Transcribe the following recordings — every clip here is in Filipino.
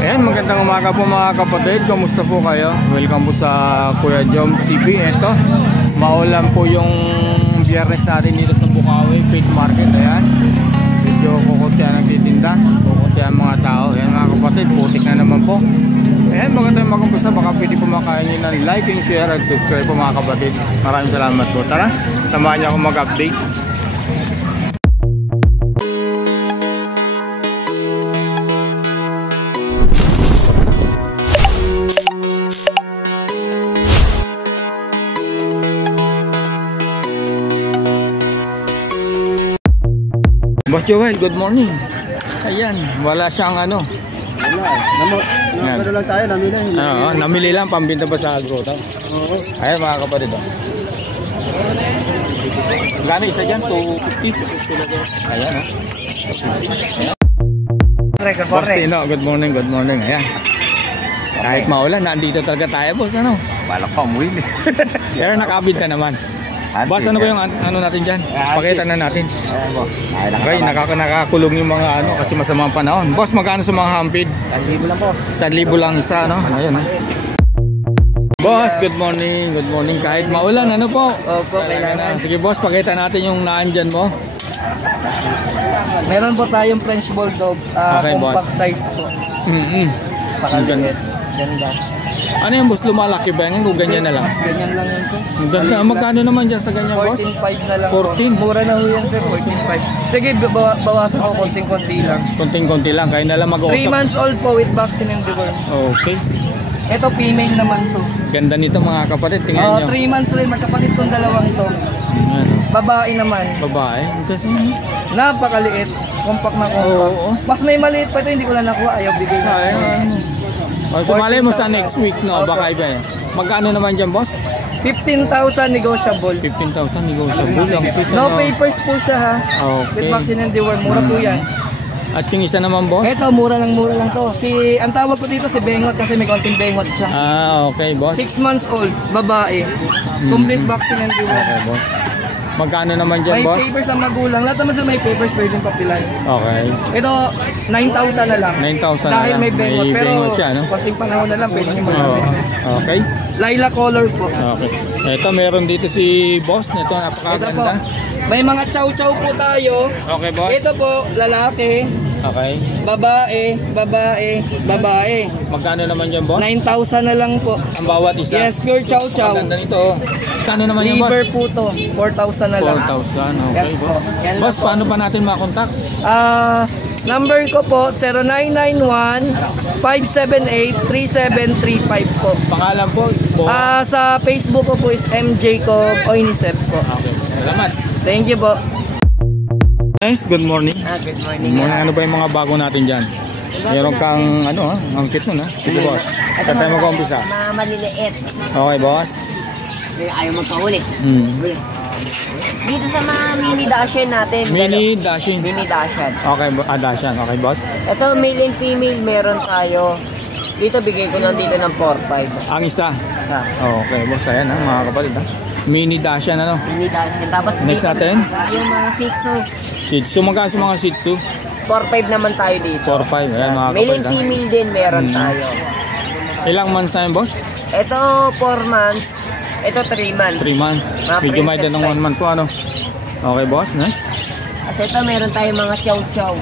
Ayan, magandang umaga po mga kapatid. Kamusta po kayo? Welcome po sa Kuya Joms TV. Ito, maulan po yung biyernes natin dito sa Bukawi Pet Market. Ayan, medyo kukutya nagtitinda, kukutya ang mga tao. Ayan mga kapatid, putik na naman po. Ayan, magandang mag-umpisa. Baka pwede po makain nyo ng like and share at subscribe po mga kapatid. Maraming salamat po. Tara, samahan niyo ako mag-update. Boss Joel, good morning. Ayan, wala siyang ano. Wala lang tayo, namili. Oo, namili lang, pambinta ba sa agro? Oo. Ayan mga kapatid. Gano isa dyan? 250. Ayan o. Boss Tino, good morning, good morning. Ayan. Kahit maulan, nandito talaga tayo boss. Ano? Balak pa umuwi. Pero nakabid na naman. Boss, ano ba yung ano natin dyan? Pakita na natin. Okay, nakakulong yung mga ano kasi masamang panahon. Boss, magkano sa mga hampid? 1,000 lang boss. 1,000 lang isa, no? Ayan, no? Boss, good morning. Good morning. Kahit maulan, ano po? Opo, kailangan. Sige boss, pakita natin yung naandyan mo. Meron po tayong French Bulldog. Okay, compact boss. size po. Pakaliit. Ganda. Ano yung boss, lumalaki ba yan? Kung ganyan na lang? Ganyan lang yan sir. Ganda. Magkano naman dyan sa ganyan boss? 14.5 na lang 14? po. Mura na ho yan sir, 14.5. Sige, bawasan ko konting-konti lang. Konting-konti lang, kaya na lang mag-uusap. 3 months old po with vaccine and deworm. Okay. Ito female naman to. Ganda nito mga kapatid, tingnan nyo. 3 months rin, magkapatid tong dalawang to. Ano? Babae naman. Babae? Kasi Napakaliit. Compact na compact. Oo. Mas may maliit pa ito, hindi ko lang nakuha. Ayaw bigay na. Sumali mo sa next week, no? Baka iba eh. Magkano naman dyan boss? 15,000 negotiable. 15,000 negotiable lang. No papers po siya ha. Okay. With vaccine and deworm. Mura po yan. At yung isa naman boss? Ito, mura lang to. Ang tawag ko dito si Bengot kasi may konting Bengot siya. Okay boss. 6 months old, babae. Complete vaccine and deworm. Okay boss. Magkano naman dyan May boss? papers ang magulang. Lahat naman sila may papers, pwedeng papilan. Okay. Ito, 9,000 na lang. 9,000 na Dahil lang. may Bengot. May Pero Bengot siya, no? konting panahon na lang, pwede nyo magamit. Okay. Lilac color po. Okay. Ito meron dito si boss. Ito Ito po. napakaganda. May mga chow-chow po tayo. Okay boss. Ito po, lalaki, Okay. babae, Magkano naman dyan boss? 9,000 na lang po. Ang bawat isa? Yes, pure chow-chow. Maganda nito. Magkano naman yung boss? Liver po to, 4,000 na lang. 4,000. Okay Yes po. boss. Yan lang Boss, po. paano pa natin makontak? Number ko po, 0991-578-3735 po. Pangalan po? Sa Facebook ko po is MJ ko Oinisep po. Okay. Salamat. Thank you po. Guys, good morning. Good morning. Ano ba yung mga bago natin dyan? Meron kang ano ang kit nun ha? Sige boss. Sa tayo mag-umpisa. Mga maliliit. Okay boss. Ayaw magpahuli. Dito sa mga mini dashen natin. Mini dashing. Mini dashen. Okay, dashan. Okay boss. Ito male and female meron tayo. Dito bigay ko lang dito ng 4-5. Ang isa. Sa Okay boss. Ayan ha mga kapatid ha. Mini dashan ano. mini dashen. Tapos Next dito natin? yung mga Shih Tzu. Shih Tzu. Magkano sa mga Shih Tzu? 4-5 naman tayo dito. 4-5. Ayan mga Male and kapatid ha. female din meron tayo. Ilang months na yun boss? Ito 4 months. Ito 3 months. 3 months. Mga Medyo may princess din ng 1 month po ano. Okay boss. Next. Kasi ito meron tayo mga chow-chow.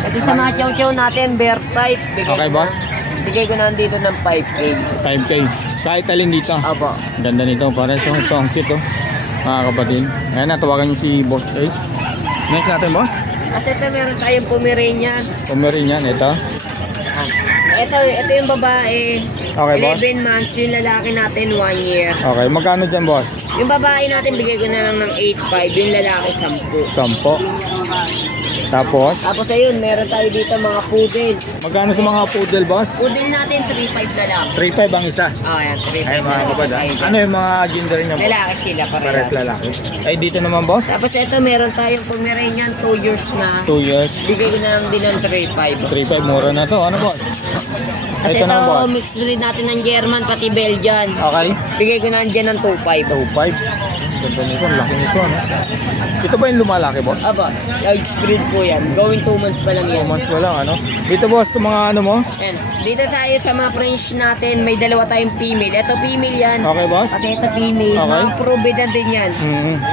Ito sa mga chow-chow natin, bear type. Okay, boss. Bigay ko na dito ng 5K. 5K. Kahit alin dito. Opo. Ganda nito. Para sa ito ang cute oh. Mga kapatid. Ayan, natawagan niyo si Boss Ace. Next natin boss. Kasi ito meron tayong Pomeranian. Pomeranian. Ito. Ito yung babae. Okay, boss. 11 months. Yung lalaki natin 1 year. Okay. Magkano dyan boss? Yung babae natin bigay ko na lang ng 8.5. Yung lalaki 10. 10. Tapos, Ayun, meron tayo dito mga poodle. magkano sa mga poodle boss? Poodle natin 3.5 na lang. 3.5 ang isa. Ayan, 3.5 Ay mga na kapatid. lang. Ano yung mga gender niya boss? Lalaki sila Pares parehas. lalaki. Ay dito naman boss? Tapos ito meron tayong Pomeranian 2 years na. 2 years. Bigay ko na lang din ng 3.5. 3.5 mura na to. Ano boss? Kasi Ito naman boss. mixed breed natin ng German pati Belgian. Okay. Bigay ko na dyan ng 2.5. 2.5. Ganda nito. Laki nito. Ano? Ito ba yung lumalaki, boss? Aba, large breed po yan. Going 2 months pa lang 2 yan. months pa lang, ano? Dito, boss, sa mga ano mo? Yan. Dito tayo sa mga French natin, may dalawa tayong female. Ito female yan. Okay, boss? At ito female. Okay. Mga proven din yan.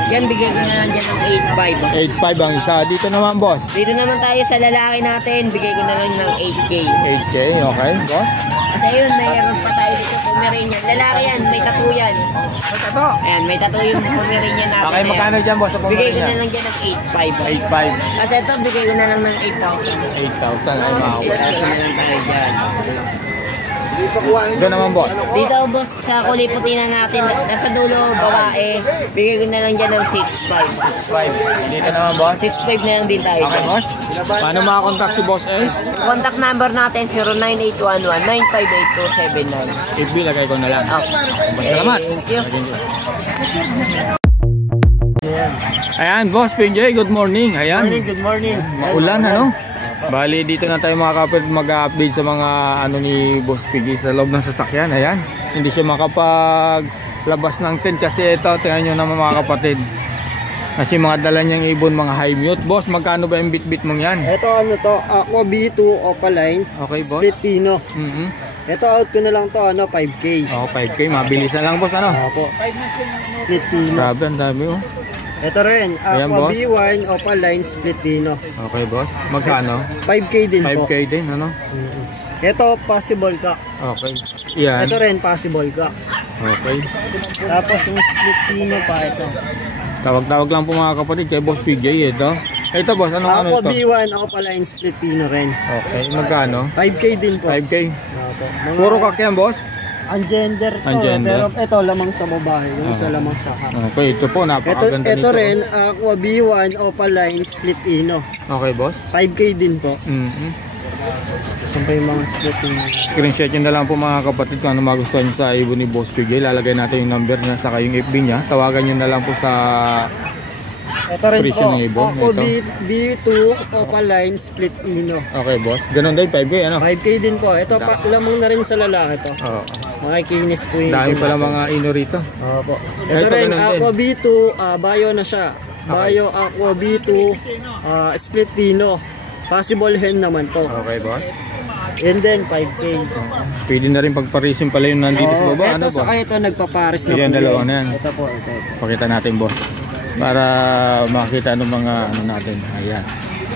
Yan, bigay ko na lang dyan ng 8.5. 8.5 ang isa. Dito naman, boss. Dito naman tayo sa lalaki natin, bigay ko na lang ng 8K. 8K, okay, boss? Kasi yun, mayroon pa tayo dito Pomeranian. Lalaki yan, may tattoo yan. Ito. Ayan, may tattoo yung Pomeranian natin. Okay, magkano dyan, boss, sa Bigay ko Pomeranian? na lang dyan ng 8.5. 8.5. Kasi ito, bigay ko na lang ng 8,000 8,000. ay makakawin. Ito na lang tayo dyan. Ito naman, boss. Dito, boss, sa kulay puti na natin, nasa dulo, babae, bigay ko na lang dyan ng 6.5. 5. Dito naman, boss. 6.5 na lang din tayo. Okay, boss. Paano makakontakt si Boss Ace? Contact number natin, 09811-958-279. FB, lagay ko na lang. Okay. Salamat. Thank you. Ayan, Boss PJ, good morning. Ayan, Good morning. maulan, ano? Bali, dito na tayo mga kapit mag-update sa mga ano ni Boss PJ sa loob ng sasakyan. Ayan, hindi siya makapaglabas ng tent kasi ito, tingnan nyo naman mga kapatid. Kasi mga dala niyang ibon, mga high mute. Boss, magkano ba yung bit-bit mong yan? Ito ano to, Aqua B2 Opaline. Okay, boss. Split Tino. Ito out ko na lang to, ano, 5K. Oh, 5K, mabilis na lang, boss, ano? Opo. Split Tino. Grabe, ang dami, oh. Ito rin, Ayan, Aqua boss. B1 Opaline Split Tino. Okay, boss. Magkano? 5K din 5K po. din, ano? Ito, possible ka. Okay. Yan. Ito rin, possible ka. Okay. Tapos yung split Tino pa, ito. Tawag-tawag lang po mga kapatid kay Boss PJ ito. Ito, boss, anong ano Aqua ito? B1 Opaline Split Tino rin. Okay, magkano? 5K din po. 5K. Opo. Puro kak yan, boss? Ang gender to, Ungender. pero ito lamang sa babae, yung isa lamang sa kaka. Okay, ito po, napakaganda nito. Ito rin, Aqua B1 Opaline Split Ino. Okay, boss? 5K din po. Saan pa yung mga split Ino? Screenshot nyo na lang po mga kapatid kung ano magustuhan nyo sa ibon ni Boss PJ. Lalagay natin yung number niya saka yung FB niya. Tawagan nyo na lang po sa Ito rin presyo po, ng ibon. Aqua Ito. B2 Opaline Split Ino. Okay, boss. Ganun din, 5K, ano? 5K din po. Ito pa, lamang na rin sa lalaki to. Oo. Makikinis po yung Dami ibon pala natin. mga ino rito. Opo. Ito, Ito rin, ganun din. Aqua B2, Bio na siya. Bio Aqua B2, Split Tino. Possible hen naman to. Okay, boss. And then 5K. Pwede na rin pagparisin pala yung nandito sa baba. Ano, Ito sa boss? ito nagpaparis na Yan, po dalawa yan. na yan. Ito po, ito. Pakita natin, boss. Para makita ng mga ano natin. Ayan.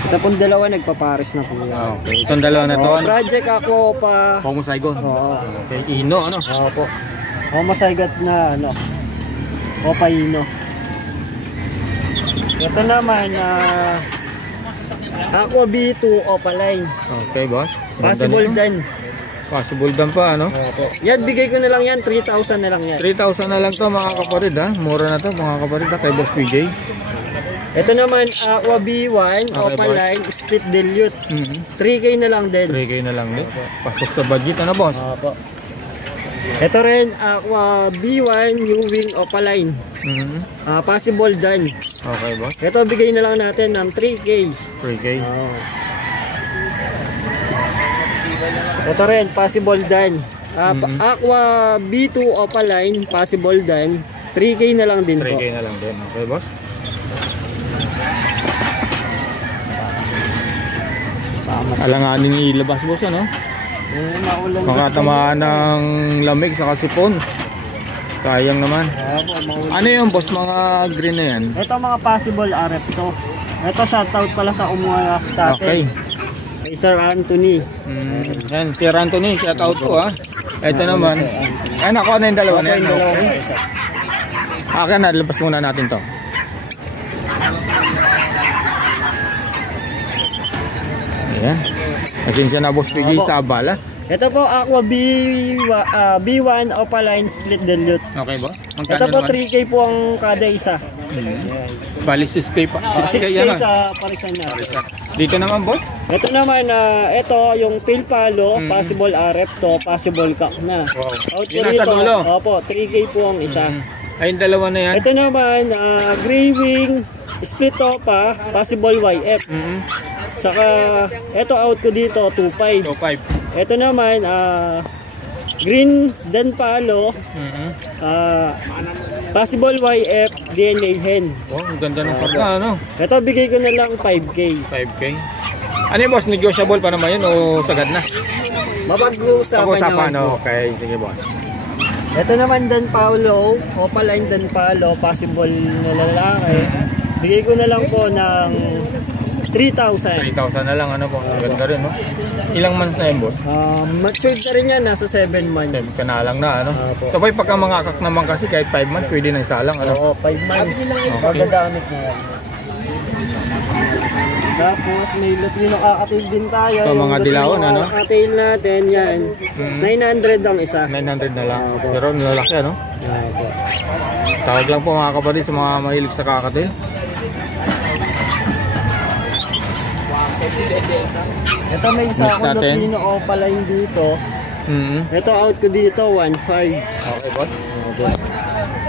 Ito pong dalawa nagpaparis na po yan. Okay. Itong dalawa na to. Ano? Project ako pa. Homo Saigon. Oo. Okay. Ino, ano? Opo. Masaygat na ano. Opaino. Ito naman Aqua B2 Opaline. Okay, boss. Ganda Possible nito. dan. Possible dan pa, ano? Opo. Yan, bigay ko na lang yan. 3,000 na lang yan. 3,000 na lang to mga kapatid, ha? Mura na to mga kapatid, ha? Kay Boss PJ. Ito naman, Aqua B1 Okay, Opaline Split Dilute. 3K na lang din. 3K na lang din. Pasok sa budget, ano, boss? Opo. Ito rin, Aqua B1 New Wing Opaline. Possible dan. Okay, boss. Ito, bigay na lang natin ng 3K. 3K. Ito rin, possible dan. Aqua B2 Opaline, possible dan. 3K na lang din po. 3K na lang din. Okay, boss? Alanganin ilabas, boss, ano? Maulan. Makatamaan ng lamig sa kasipon. Kayang naman. Opo, maulan. Ano yung boss, mga green na yan? Ito mga possible RF to. Ito shoutout pala sa umuha sa atin. Okay. Kay Sir Anthony. Yan, Sir Anthony, shout out po, ha. Ito naman. Ay, nakuha na yung dalawa na yan. Okay. Akin na, labas muna natin to. Ayan. Pasensya na, Boss PJ, sa abala. Ito po Aqua B1 Opaline Split Dilute. Okay, boss? Ito po 3K po ang kada isa. Bali 6K pa. 6K 6K yan, ha? sa parisan niya. Dito naman, boss? Ito naman, ito yung tail palo, possible RF to, possible cock na. Wow. Out Yun po nasa rito, dulo. opo, 3K po ang isa. Ayun, dalawa na yan. Ito naman, gray wing, split topa, possible YF. Saka, ito out ko dito, 2.5. 2.5. Ito naman, green dan palo, Possible YF DNA hen. Oh, ang ganda ng karga, ano? Ito bigay ko na lang 5K. 5K. Ano yung boss? Negotiable pa naman yun o sagad na? Mapag-uusapan Pag-usapan, naman po. okay. Sige boss. Ito naman Dan Paolo, Opaline Dan Paolo, possible na lalaki. Bigay ko na lang po ng 3,000. 3,000 na lang, ano po? Ganda rin, no? Ilang months na yun, boss? Matured na rin yan, nasa 7 months. 10 ka na lang na, ano? Opo. Sabay pagka mga akak naman kasi kahit 5 months, pwede na isa lang, ano? Oo, 5 months. Magagamit na yan. Tapos may Lutino kakatil din tayo. Ito, mga dilawan, ano? Kakatil natin yan. 900 ang isa. 900 na lang. Pero nilalaki, ano? Opo. Tawag lang po mga kapatid sa mga mahilig sa kakatil. Ito may isa Next akong natin. Lutino Opaline dito. Ito out ko dito, 1.5. Okay, boss.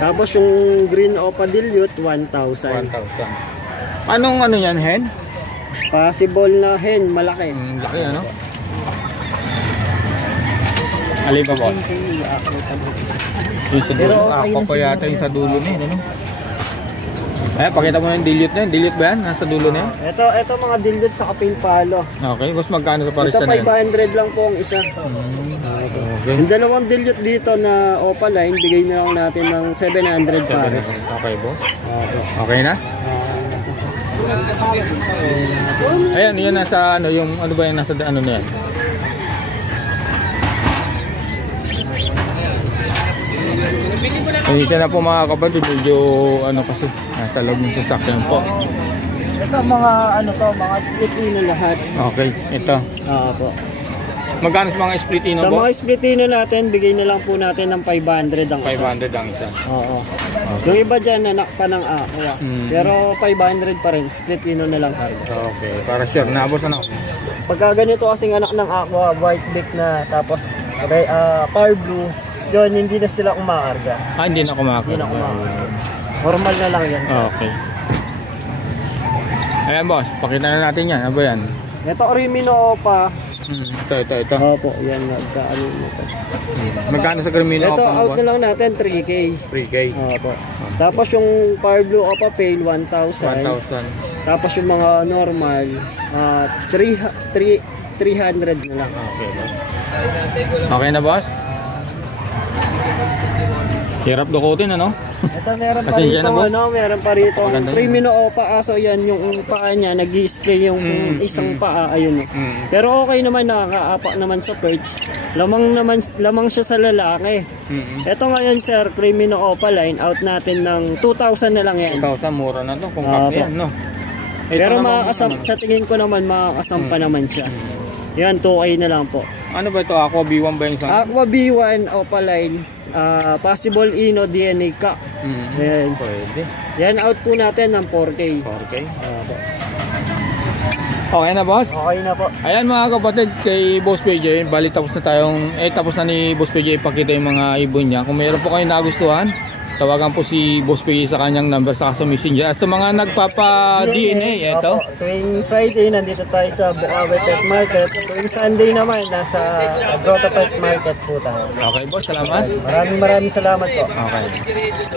Tapos yung green Opa Dilute, 1,000. 1,000. Anong ano yan, hen? Possible na hen, malaki. Laki, ano? Alin pa, boss? Yung sa dulo. Ako pa yata yung sa dulo na yun, ano? Ay, pakita mo na yung dilute na yun. Dilute ba yan? Nasa dulo na yan? Ito mga dilute sa kapil palo. Okay, boss, magkano sa paris Ito na yan? 500 lang po ang isa. Okay. Yung dalawang dilute dito na Opaline, bigay na lang natin ng 700 pares. Okay, boss. Okay na? Ayan, yun nasa ano, yung ano ba yung nasa ano na yan? Isa na po mga kapatid, medyo ano kasi, nasa loob ng sasakyan po. Ito mga ano to, mga split ino lahat. Okay, ito. Po. Magkano sa mga split ino Sa po? mga split ino natin, bigay na lang po natin ng 500 ang isa. 500 ang isa. Oo. Yung iba dyan, anak pa ng aqua. Pero 500 pa rin, split ino na lang tayo. Okay, para sure. Nabos ano? Pagka ganito kasing anak ng aqua, white beak na, tapos power blue, yun, hindi na sila kumakarga. Ah, hindi na kumakot. Hindi na kumakarga. Normal na lang yan. Okay. Ayan boss, pakita na natin yan. Ano ba yan? Ito, Rimino Opa. Ito. Opo, yan. Nagkaano nito. Magkano sa Gramino? Ito, out na lang natin, 3K. 3K. Opo. Tapos yung Power Blue Opa Pale, 1,000. 1,000. Tapos yung mga normal, 300 na lang. Okay, boss. Okay na, boss? Hirap dukutin, ano? Ito meron pa Pasensya rito, na, boss. meron pa rito. Maganda yun. Premium Opa, aso yan, yung paa niya, nag-display yung isang paa, ayun. Pero okay naman, nakakaapa naman sa perch. Lamang siya sa lalaki. Ito ngayon, sir, Premium Opa line, out natin ng 2,000 na lang yan. 2,000, mura na to. Kung kap yan, no? Ito Pero naman, sa tingin ko naman, makakasam pa naman siya. Yan, 2K na lang po. ano ba ito? Aqua B1 ba yung isang? Aqua B1 Opaline, possible Ino DNA ka. Yan. Pwede. Yan, out po natin ng 4K. 4K. Okay na, boss? Okay na po. Ayan mga kapatid, kay Boss PJ, bali tapos na ni Boss PJ ipakita yung mga ibon niya. Kung mayroon po kayong nagustuhan, tawagan po si Boss PJ sa kanyang number sa messenger. At sa mga nagpapa-DNA, eto. Opo, tuwing Friday, nandito tayo sa Bukawi Pet Market. Tuwing Sunday naman, nasa Grotto Pet Market po tayo. Okay, boss, salamat. Maraming salamat po. Okay.